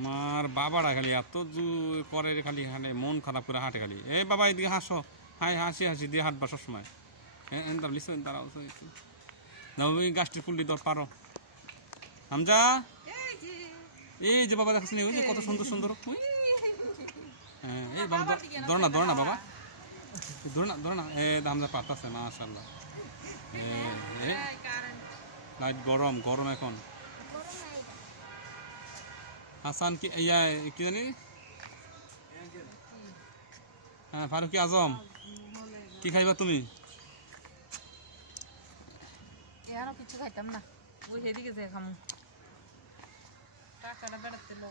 আমার বাবারা খালি এত করে খালি খালি মন খারাপ করে হাঁটে খালি। এই বাবা এদিকে হাসো, হাই হাসি হাসি দিয়ে হাঁটবা সবসময়। হ্যাঁ লিসো দাঁড়াও না, ওই গাছটির ফুলটি তোর পারো হামজা। এই যে বাবা দেখাচ্ছি ওই যে কত সুন্দর সুন্দর। হ্যাঁ এই বাবা ধর না বাবা, ধর না। এ হামজা পারতাছে মাশাআল্লাহ। লাইট গরম গরম এখন। হাসান কি ইয়া কি জানি, হ্যাঁ ফারুকি আজম কি খাইবা তুমি? এখানে কিছু খাইতাম না, ওই সেদিকে যে খামু টাকাটা বেড়াতে লো।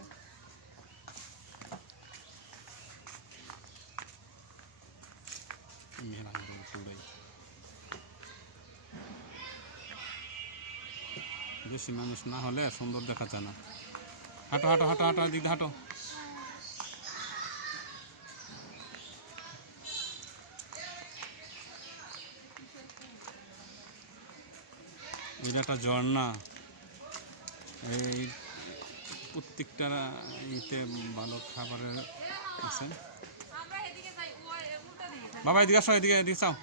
বেশি মানুষ না হলে সুন্দর দেখা যায় না। হাঁটো হাঁটো হাঁটো হাঁটো দিদি হাঁটো। এটা একটা ঝর্ণা, এই প্রত্যেকটা ইতে ভালো খাবারের আছে। বাবা এদিকে আসো, এদিকে এদিকে চাও।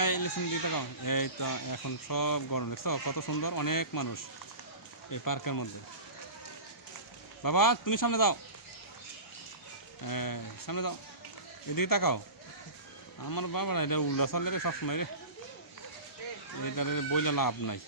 এই লিসুন দিতে গাও। এই তো এখন সব গরম দেখছো কত সুন্দর, অনেক মানুষ এই পার্কের মধ্যে। বাবা তুমি সামনে দাও, সামনে দাও, এদিকে তাকাও। আমার বাবা এটা উল্লাস রে সবসময় রে, এটা বইলে লাভ নাই।